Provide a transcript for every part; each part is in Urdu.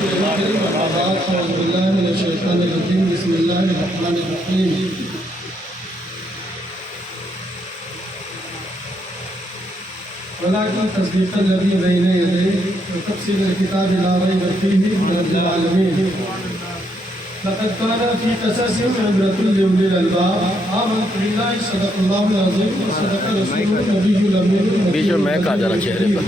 أعوذ بالله من الشيطان الرجيم بسم الله الرحمن الرحيم ولكن تصديق الذي بين يديه وتفصيل الكتاب لا ريب فيه من رب العالمين لقد كان في قصصهم عبرة لأولي الألباب آمنت بالله صدق الله العظيم وصدق رسوله النبي الأمين بیچ میں میک آ جانا چہرے پر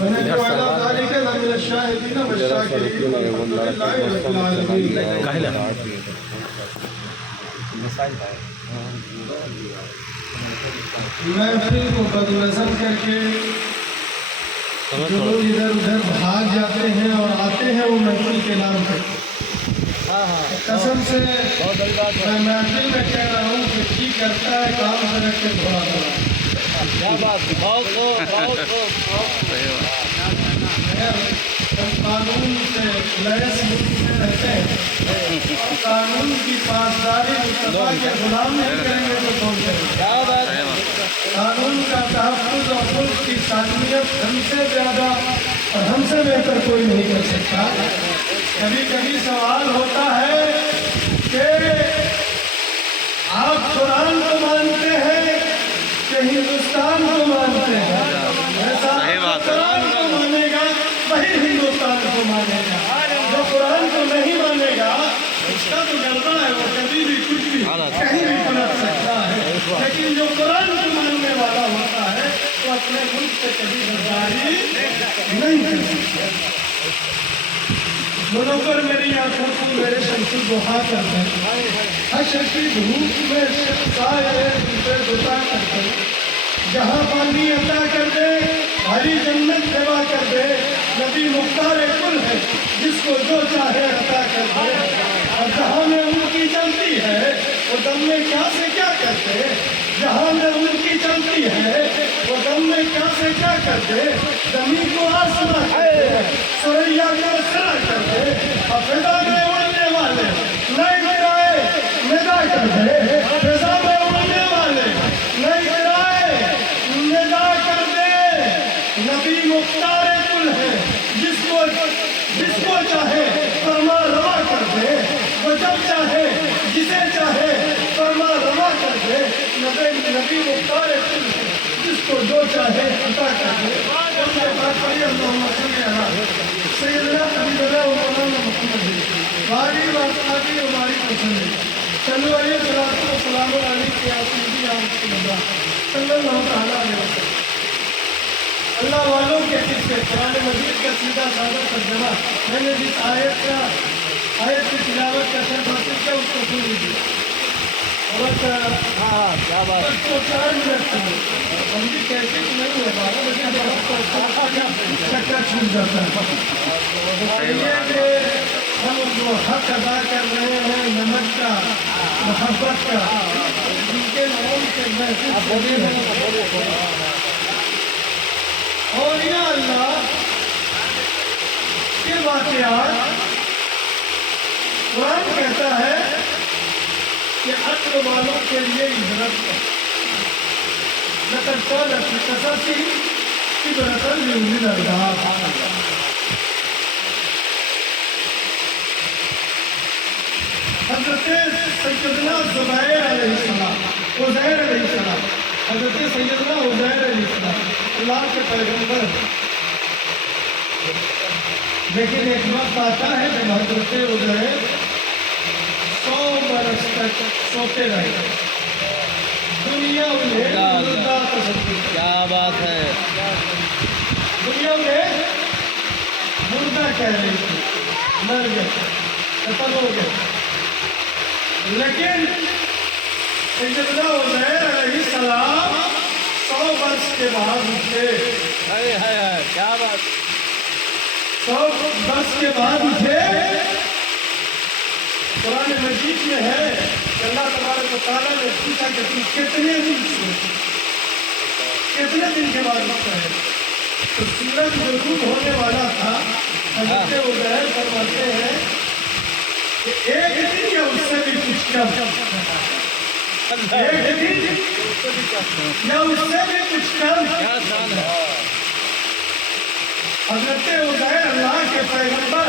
ونحن على ذلك لمن الشاهدين والشاكرين والحمد لله رب العالمين. کاہلا محفل کو بدنظر کر کے جو لوگ ادھر ادھر بھاگ جاتے ہیں اور آتے ہیں وہ محفل کے نام پہ قسم سے میں محفل میں کہہ رہا ہوں کہ ٹھیک کرتا ہے کام سے رکھ کے تھوڑا تھوڑا قانون سے لیس میں رہتے ہیں قانون کی پاسداری مصطفیٰ کے غلام نہیں کریں گے تو کون کریں گے قانون کا تحفظ اور ملک کی سالمیت ہم سے زیادہ اور ہم سے بہتر کوئی نہیں کر سکتا کبھی کبھی سوال ہوتا ہے کہ آپ قرآن کو مانتے ہیں کہ ہندوستان کو مانتے ہیں قرآن کو مانے گا وہی ہندوستان کو مانے گا جو قرآن کو نہیں مانے گا اس کا تو غلطہ ہے وہ کبھی بھی کچھ بھی کہیں بھی پلٹ سکتا ہے لیکن جو قرآن کو ماننے والا ہوتا ہے وہ اپنے ملک سے کبھی غداری نہیں کر سکتا منوکر میری آنکھوں کو میرے شمس الضحیٰ کر دے حشر کی دھوپ میں سائے دوسرے گتا کر دے جہاں پانی عطا کر دے بھاری جنت سوا کر دے نبی مختار کل ہے جس کو جو چاہے عطا کر دے اور جہاں میں ان کی چلتی ہے وہ دم میں کیا سے کیا کرتے جہاں میں ان کی چلتی ہے وہ دم میں کیا سے کیا کرتے زمین کو آسمان کرتے سریا کو سرا کرتے اور فضا میں اڑنے والے نئے گرائے ندا کر دے فضا میں اڑنے والے نئے گرائے ندا کر دے نبی مختار کل ہے جس کو چاہے فرما روا کر دے وہ جب چاہے جسے چاہے فرما روا کر دے نبی مختار کل ہے جس کو جو چاہے عطا کر دے اللہم صلی علی سیدنا حبیب اللہ و مولانا محمد باری واصحابی و باری پسند صلو علیہ السلام علیکم یا سیدی یا رسول اللہ صلی اللہ علیہ وسلم. اللہ والوں کے قصے قرآن مجید کا سیدھا سادہ ترجمہ میں نے جس آیت کی تلاوت کا شرح حاصل کیا اس کو سن لیجیے اور کیا بات اس کو 4 منٹ سنیں ہم بھی کہتے کہ نہیں ہے 12 بجے چکا چھوٹ جاتا ہے یہ کہ ہم جو حق ادا کر رہے ہیں نمک کا محبت کا ان کے نام سے محسوس ہوتے ہیں اولیاء اللہ کے واقعات قرآن کہتا ہے کہ عقل والوں کے لیے عبرت ہے لقد كان في قصصهم عبرة لأولي الألباب. حضرت سیدنا زبیر علیہ السلام عزیر علیہ السلام حضرت سیدنا عزیر علیہ السلام اللہ کے پیغمبر لیکن ایک وقت آتا ہے جب حضرت عزیر 100 برس تک سوتے رہے دنیا انہیں مردہ تصور کیا بات ہے دنیا انہیں مردہ کہہ رہی تھی مر گئے ختم ہو گئے لیکن سیدنا عزیر علیہ السلام 100 برس کے بعد اٹھے کیا بات 100 برس کے بعد اٹھے قرآن مجید میں ہے کہ اللہ تبارک و تعالیٰ نے پوچھا کہ تم کتنے دن کے بعد اٹھتا ہے تو سورج غروب ہونے والا تھا حضرت عزیر فرماتے ہیں کہ ایک دن یا اس سے بھی کچھ کم ایک دن یا اس سے بھی کچھ کم حضرت عزیر اللہ کے پیغمبر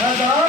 1000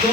2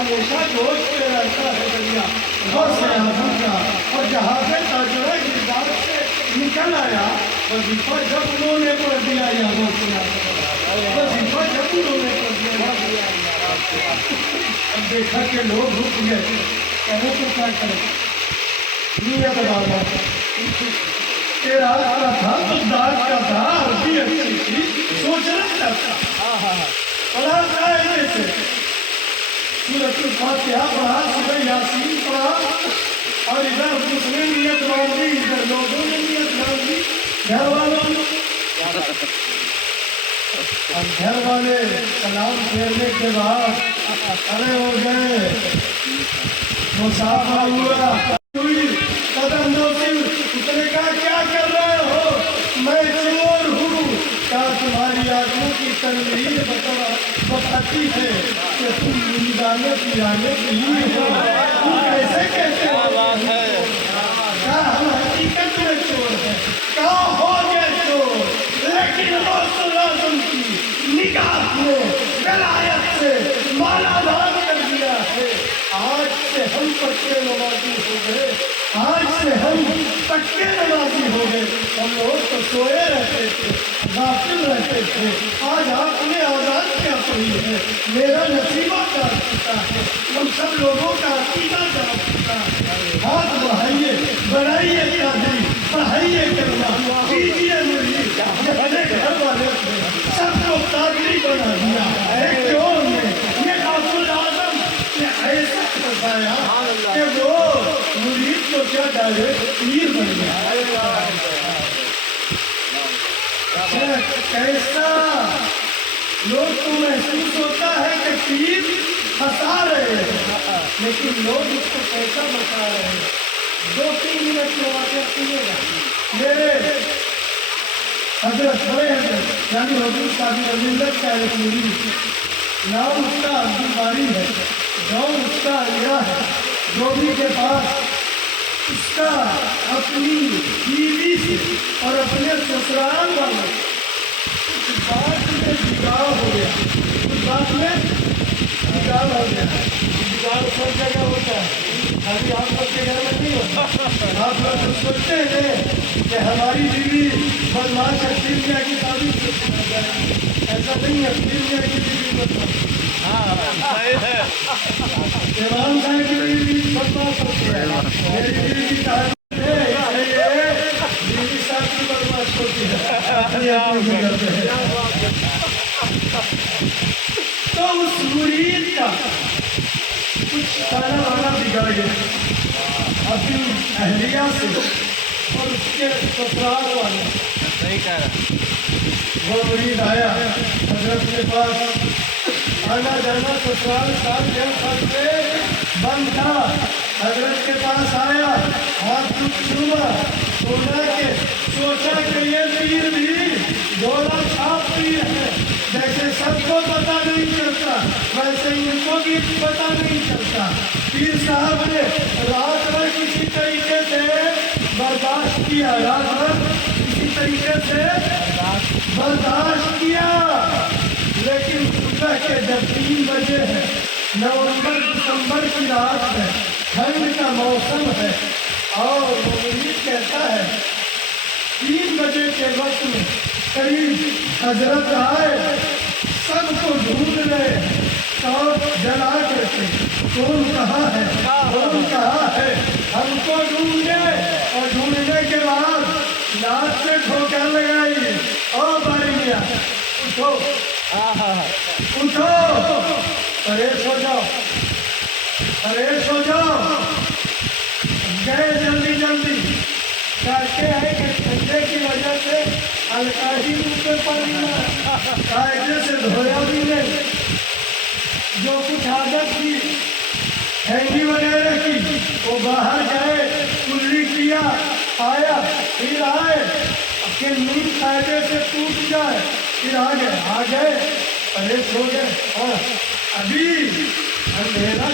ہمیشہ جوش پہ رہتا ہے دریا غوث اعظم کا، اور جہاز تاجرہ کی بات سے نکل آیا وظیفہ جب انہوں نے پڑھ دیا یا غوث اعظم، وظیفہ جب انہوں نے پڑھ دیا۔ اب دیکھا کہ لوگ رک گئے، کہنے تو کیا کریں، نیت بابا عراق کا تھا، بغداد کا تھا، عربی اچھی تھی، سوچنا چاہتا پڑھا قاعدے سے سورۃ الفاتحہ پڑھا، سورہ یاسین پڑھا، اور ادھر اس نے نیت باندھی، ادھر لوگوں نے نیت باندھی، گھر والوں نے، اور گھر والے سلام پھیرنے کے بعد کھڑے ہو گئے، مسافہ ہوا، ہوئی قدم نوصل، اس نے کہا کیا کر رہے ہو؟ میں چور ہوں، کیا تمہاری آنکھوں کی تنویر بتاتی ہے کہ تم مریدانے پیرانے کے لیے ہو، تم کیسے کہتے ہو؟ کہا ہم حقیقت میں چور ہیں، کہا ہو گئے چور، لیکن غوث اعظم کی نگاہ نے ولایت سے مالا مال کر دیا ہے۔ آج سے ہم پکے نمازی ہو گئے، آج سے ہم پکے نمازی ہو گئے، ہم لوگ تو سوئے رہتے تھے، غافل رہتے تھے، آج آپ نے آزاد کیا پڑی ہے، میرا نصیبہ جان چکا ہے، ہم سب لوگوں کا عقیدہ جان چکا ہے۔ ہاتھ بڑھائیے، بڑھائیے قادری، بڑھائیے کلمہ، کیجیے مرید، یہ بڑے گھر والے تھے، سب کو قادری بنا دیا، ایک چور نے یہ غوث اعظم نے ایسا بتایا کہ وہ مرید تو کیا ڈالے پیر بن گیا۔ کیسا لوگ کو محسوس ہوتا ہے کہ پیر ہنسا رہے ہیں، لیکن لوگ اس کو کیسا بتا رہے ہیں۔ 2-3 منٹ میں واقعہ سنیے گا۔ میرے حضرت بڑے حضرت یعنی حضور صاحب رضی کا ایک مرید، نام اس کا عبدالباری ہے، گاؤں اس کا علیہ ہے، دھوبی کے پاس اس کا اپنی بیوی سے اور اپنے سسرال والوں کچھ بات میں بگاڑ ہو گیا، کچھ بات میں بگاڑ ہو گیا۔ بگاڑ سب جگہ ہوتا ہے، ابھی آپ سب کے گھر میں نہیں ہوتا۔ آپ لوگ تو سوچتے ہیں کہ ہماری بیوی بدماش ہے، پیر میاں کی تعریف سے سنا جائے، ایسا نہیں ہے، پیر میاں کی بیوی بدماش امام صاحب کی بیوی بدماش ہوتی ہے، میری بیوی کی تعریف ہے، بیوی صاحب کی بدماش ہوتی ہے۔ تو اس مرید کا کچھ کھانا وانا بگڑ گیا اپنی اہلیہ سے اور اس کے سسرال والے، صحیح کہہ رہا وہ مرید آیا حضرت کے پاس، آنا جانا سسرال سال سے بند تھا، حضرت کے پاس آیا، ہاتھ چھوما، سوچا کہ یہ پیر بھی گولا چھاپ پیر ہے، جیسے سب کو پتہ نہیں چلتا ویسے ان کو بھی پتہ نہیں چلتا۔ پیر صاحب نے رات بھر کسی طریقے سے برداشت کیا، رات بھر کسی طریقے سے برداشت کیا، لیکن صبح کے جب 3 بجے ہے، نومبر دسمبر کی رات ہے، ٹھنڈ کا موسم ہے، اور وہ مرید کہتا ہے 3 بجے کے وقت میں قریب حضرت آئے، سب کو ڈھونڈ رہے، ٹارچ جلا کر کے، کون کہاں ہے، کون کہاں ہے، ہم کو ڈھونڈے، اور ڈھونڈنے کے بعد لات سے ٹھوکر لگائی، او باری میاں اٹھو اٹھو، فریش ہو جاؤ، فریش ہو جاؤ، گئے جلدی جلدی، کہتے ہیں کہ ٹھنڈے کی وجہ سے ہلکا ہی منہ پہ پانی نہ، قاعدے سے دھویا بھی نہیں، جو کچھ عادت کی ہینڈی وغیرہ کی وہ باہر گئے، کلی کیا، آیا، پھر آئے کہ نیند قاعدے سے ٹوٹ جائے، پھر آ گئے، فریش ہو گئے، اور ابھی اندھیرا